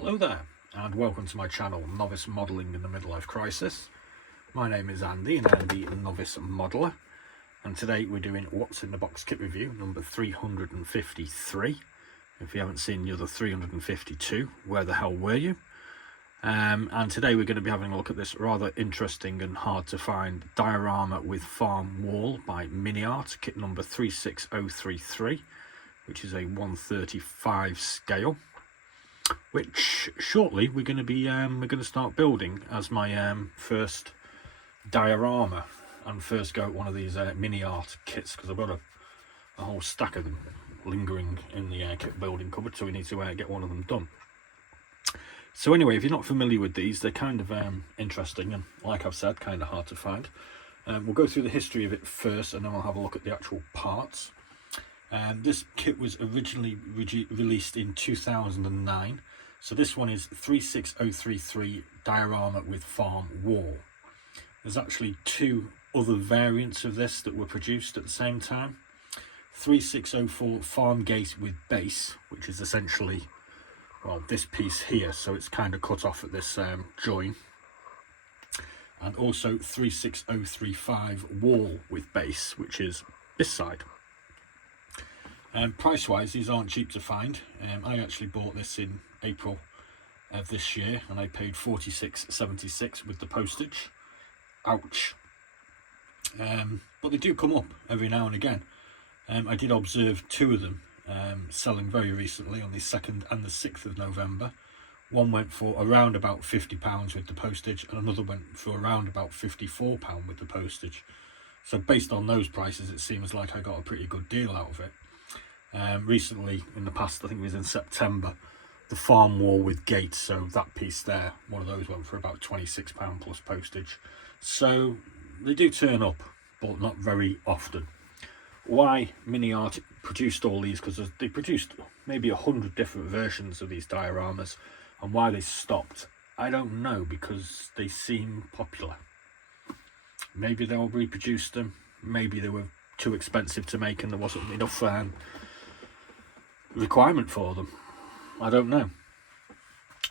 Hello there and welcome to my channel Novice Modelling in the Midlife Crisis. My name is Andy and I'm the Novice Modeller, and today we're doing What's in the Box kit review number 353. If you haven't seen the other 352, where the hell were you? And today we're going to be having a look at this rather interesting and hard to find diorama with farm wall by Miniart, kit number 36033, which is a 1/35 scale, which shortly we're going to start building as my first diorama and first go at one of these Miniart kits, because I've got a whole stack of them lingering in the kit building cupboard, so we need to get one of them done. So anyway, if you're not familiar with these, they're kind of interesting and, like I've said, kind of hard to find. We'll go through the history of it first and then we'll have a look at the actual parts. This kit was originally released in 2009. So this one is 36033 diorama with farm wall. There's actually two other variants of this that were produced at the same time. 3604 farm gate with base, which is essentially, well, this piece here, so it's kind of cut off at this join. And also 36035 wall with base, which is this side. Price wise, these aren't cheap to find. I actually bought this in April of this year and I paid £46.76 with the postage. Ouch. But they do come up every now and again. I did observe two of them selling very recently on the 2nd and the 6th of November. One went for around about £50 with the postage and another went for around about £54 with the postage. So based on those prices, it seems like I got a pretty good deal out of it. Recently, in the past, I think it was in September, the farm wall with gate, so that piece there, one of those went for about £26 plus postage. So they do turn up, but not very often. Why Miniart produced all these, because they produced maybe 100 different versions of these dioramas, and why they stopped, I don't know, because they seem popular. Maybe they'll reproduce them, maybe they were too expensive to make and there wasn't enough requirement for them. I don't know.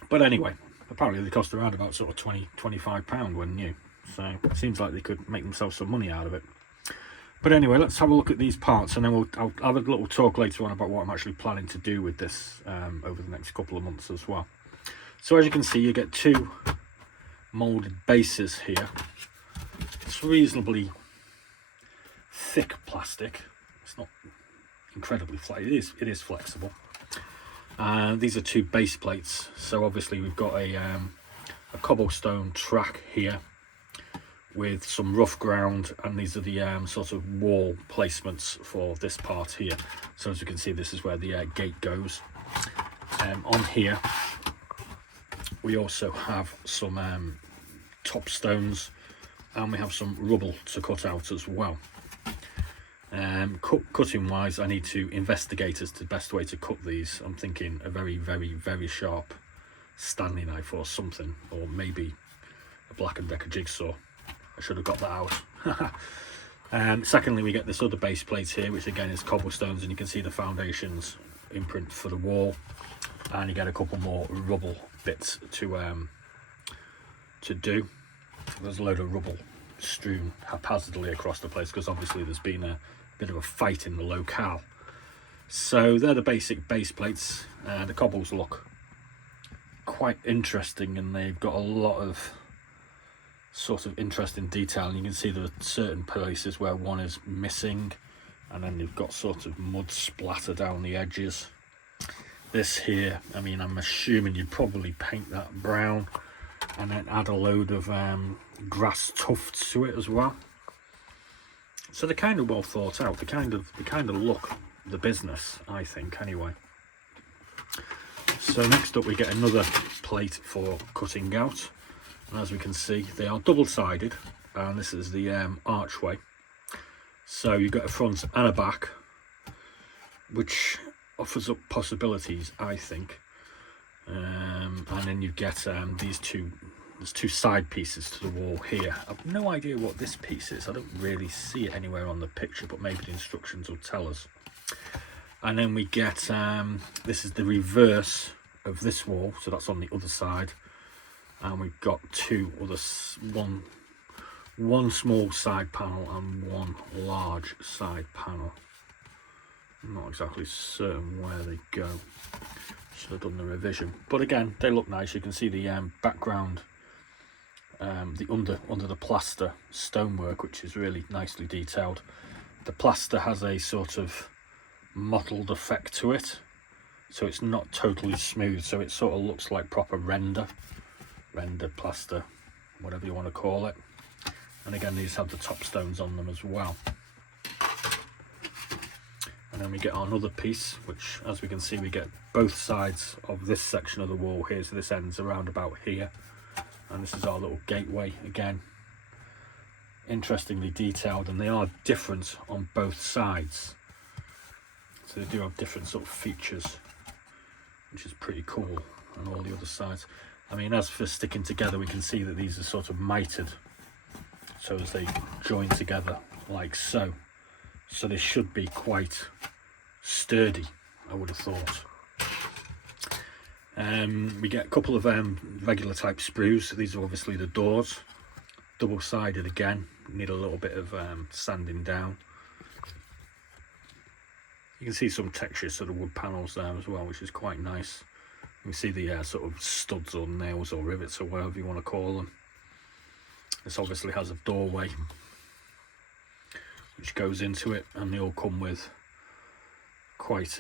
But anyway, apparently they cost around about sort of £25 when new, so it seems like they could make themselves some money out of it. But anyway, let's have a look at these parts, and then I'll have a little talk later on about what I'm actually planning to do with this over the next couple of months as well. So as you can see, you get two moulded bases here. It's reasonably thick plastic. It's not incredibly flat. It is flexible. These are two base plates. So obviously we've got a cobblestone track here with some rough ground, and these are the sort of wall placements for this part here. So as you can see, this is where the gate goes. On here we also have some top stones, and we have some rubble to cut out as well. Cutting wise, I need to investigate as to the best way to cut these. I'm thinking a very, very, very sharp Stanley knife or something, or maybe a Black & Decker jigsaw. I should have got that out. Secondly, we get this other base plate here, which again is cobblestones, and you can see the foundations imprint for the wall, and you get a couple more rubble bits to do. There's a load of rubble strewn haphazardly across the place because obviously there's been a bit of a fight in the locale. So they're the basic base plates. The cobbles look quite interesting, and they've got a lot of sort of interesting detail, and you can see there are certain places where one is missing, and then you've got sort of mud splatter down the edges. This here, I mean, I'm assuming you'd probably paint that brown and then add a load of grass tufts to it as well. So they're kind of well thought out. They kind of look the business, I think, anyway. So next up we get another plate for cutting out, and as we can see, they are double-sided, and this is the archway. So you've got a front and a back, which offers up possibilities, I think. And then you get these two. There's two side pieces to the wall here. I've no idea what this piece is. I don't really see it anywhere on the picture, but maybe the instructions will tell us. And then we get this is the reverse of this wall, so that's on the other side, and we've got two other, one small side panel and one large side panel. I'm not exactly certain where they go. Should have done the revision, but again, they look nice. You can see the background, the under the plaster stonework, which is really nicely detailed. The plaster has a sort of mottled effect to it, so it's not totally smooth, so it sort of looks like proper render plaster, whatever you want to call it. And again, these have the top stones on them as well. And then we get our another piece, which, as we can see, we get both sides of this section of the wall here, so this ends around about here, and this is our little gateway. Again, interestingly detailed, and they are different on both sides, so they do have different sort of features, which is pretty cool. On all the other sides, I mean, as for sticking together, we can see that these are sort of mitered, so as they join together like so. So this should be quite sturdy, I would have thought. We get a couple of regular type sprues. These are obviously the doors, double-sided again. Need a little bit of sanding down. You can see some texture to the wood panels there as well, which is quite nice. You can see the sort of studs or nails or rivets or whatever you want to call them. This obviously has a doorway which goes into it, and they all come with quite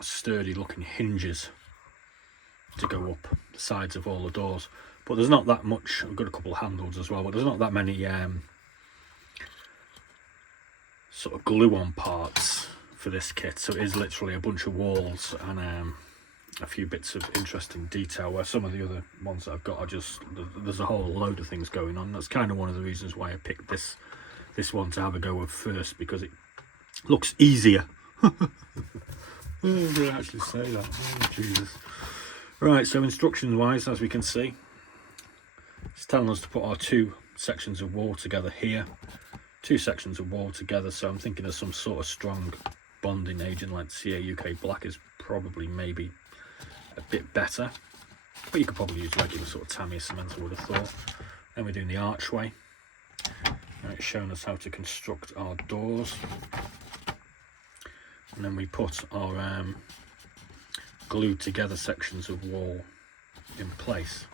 sturdy looking hinges to go up the sides of all the doors. But there's not that much. I've got a couple of handles as well, but there's not that many sort of glue on parts for this kit, so it is literally a bunch of walls and a few bits of interesting detail, where some of the other ones that I've got are just, there's a whole load of things going on. That's kind of one of the reasons why I picked this one to have a go with first, because it looks easier. Oh, did I actually say that? Oh, Jesus. Right, so instructions wise, as we can see, it's telling us to put our two sections of wall together here, two sections of wall together. So I'm thinking of some sort of strong bonding agent like CA UK Black is probably maybe a bit better, but you could probably use regular sort of Tamiya cement, I would have thought. Then we're doing the archway. Now it's showing us how to construct our doors, and then we put our glued together sections of wall in place,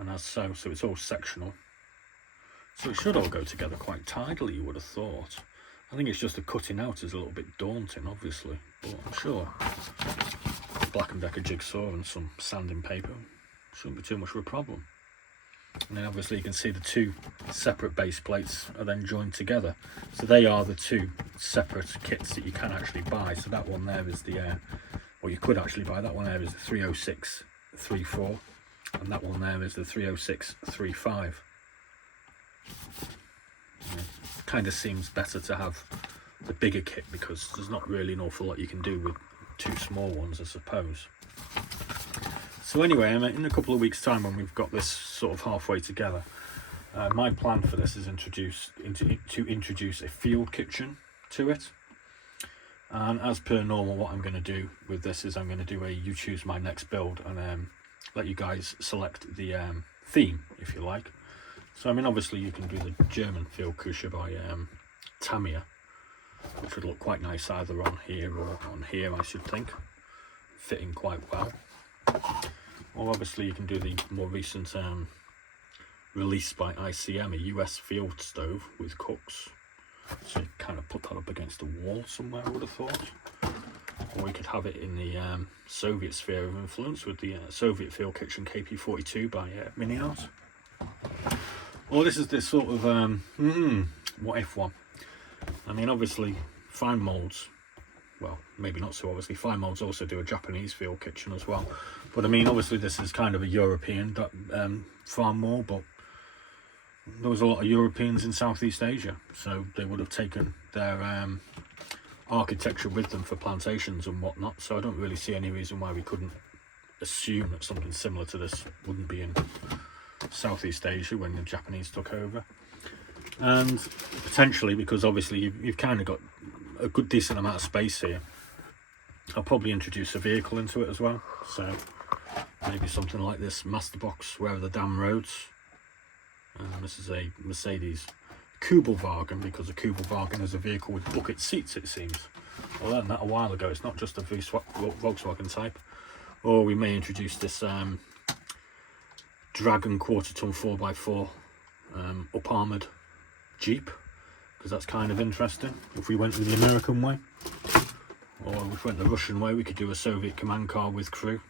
and as so it's all sectional, so it should all go together quite tidily, you would have thought. I think it's just the cutting out is a little bit daunting, obviously, but I'm sure Black & Decker jigsaw and some sanding paper shouldn't be too much of a problem. And then obviously you can see the two separate base plates are then joined together, so they are the two separate kits that you can actually buy. So that one there is the or you could actually buy, that one there is the 306-34, and that one there is the 306-35. Kind of seems better to have the bigger kit, because there's not really an awful lot you can do with two small ones, I suppose. So anyway, in a couple of weeks time, when we've got this sort of halfway together, my plan for this is to introduce a field kitchen to it. And as per normal, what I'm going to do with this is I'm going to do a you choose my next build, and let you guys select the theme, if you like. So I mean, obviously you can do the German field küche by Tamiya, which would look quite nice either on here or on here, I should think, fitting quite well. Or obviously you can do the more recent release by ICM, a US field stove with cooks. So you kind of put that up against a wall somewhere, I would have thought. Or we could have it in the Soviet sphere of influence with the Soviet field kitchen KP42 by Miniart. Or this is this sort of what if one. I mean, obviously fine molds, well, maybe not so obviously, fine molds also do a Japanese field kitchen as well. But I mean, obviously this is kind of a European farm mold, but there was a lot of Europeans in Southeast Asia, so they would have taken their architecture with them for plantations and whatnot. So I don't really see any reason why we couldn't assume that something similar to this wouldn't be in Southeast Asia when the Japanese took over. And potentially, because obviously you've kind of got a good decent amount of space here, I'll probably introduce a vehicle into it as well, so maybe something like this Master Box, Where Are the Damn Roads? This is a Mercedes Kubelwagen, because a Kubelwagen is a vehicle with bucket seats, it seems. I learned that a while ago. It's not just a Volkswagen type. Or we may introduce this Dragon quarter-ton 4x4 up-armoured Jeep, because that's kind of interesting. If we went the American way, or if we went the Russian way, we could do a Soviet command car with crew.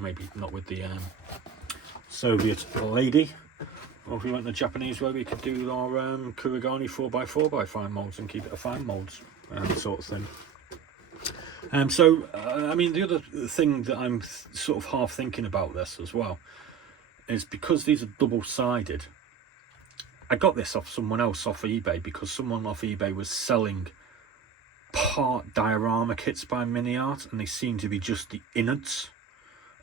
Maybe not with the Soviet lady. Or if we went the Japanese way, we could do our Kurigane 4x4 by fine moulds and keep it a fine moulds sort of thing. I mean, the other thing that I'm sort of half thinking about this as well is, because these are double-sided, I got this off someone else off eBay, because someone off eBay was selling part diorama kits by Miniart, and they seem to be just the innards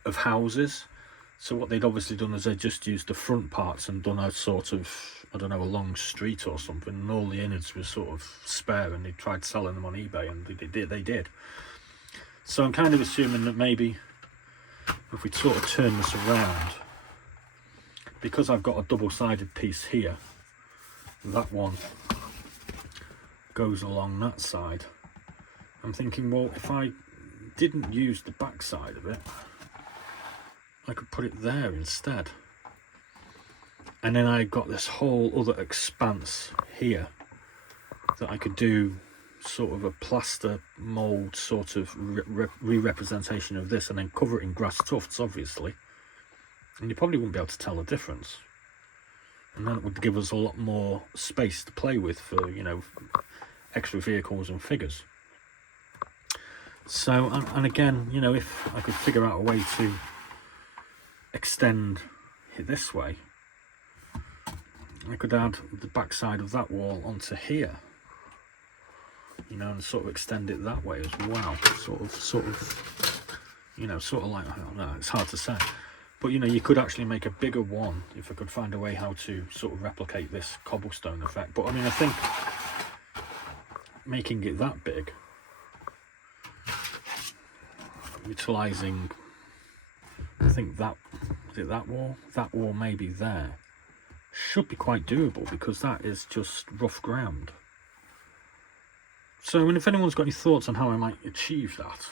of houses. So what they'd obviously done is they just used the front parts and done a sort of, I don't know, a long street or something, and all the innards were sort of spare, and they tried selling them on eBay, and they did. So I'm kind of assuming that maybe if we sort of turn this around, because I've got a double-sided piece here, that one goes along that side. I'm thinking, well, if I didn't use the back side of it, I could put it there instead. And then I got this whole other expanse here that I could do sort of a plaster mould sort of re-representation of this, and then cover it in grass tufts, obviously. And you probably wouldn't be able to tell the difference. And then it would give us a lot more space to play with for, you know, extra vehicles and figures. So, and again, you know, if I could figure out a way to extend it this way, I could add the back side of that wall onto here, you know, and sort of extend it that way as well. Sort of, you know, sort of like, I don't know, it's hard to say. But, you know, you could actually make a bigger one if I could find a way how to sort of replicate this cobblestone effect. But, I mean, I think making it that big, utilising, I think that, is it that wall? That wall maybe there. Should be quite doable, because that is just rough ground. So, I mean, if anyone's got any thoughts on how I might achieve that,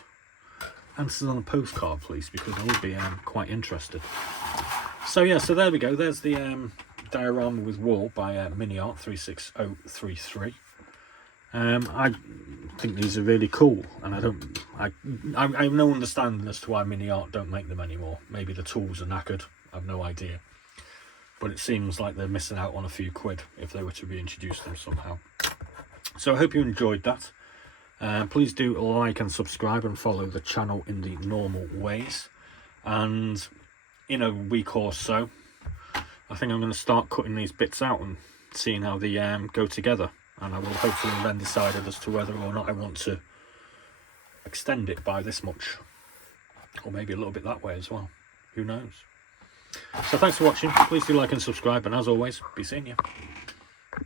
answers on a postcard, please, because I would be quite interested. So, yeah, so there we go. There's the diorama with wall by Miniart 36033. I think these are really cool, and I have no understanding as to why Miniart don't make them anymore. Maybe the tools are knackered. I've no idea. But it seems like they're missing out on a few quid if they were to reintroduce them somehow. So I hope you enjoyed that. Please do like and subscribe and follow the channel in the normal ways. And in a week or so, I think I'm going to start cutting these bits out and seeing how they go together. And I will hopefully then decide as to whether or not I want to extend it by this much. Or maybe a little bit that way as well. Who knows? So thanks for watching. Please do like and subscribe. And as always, be seeing you.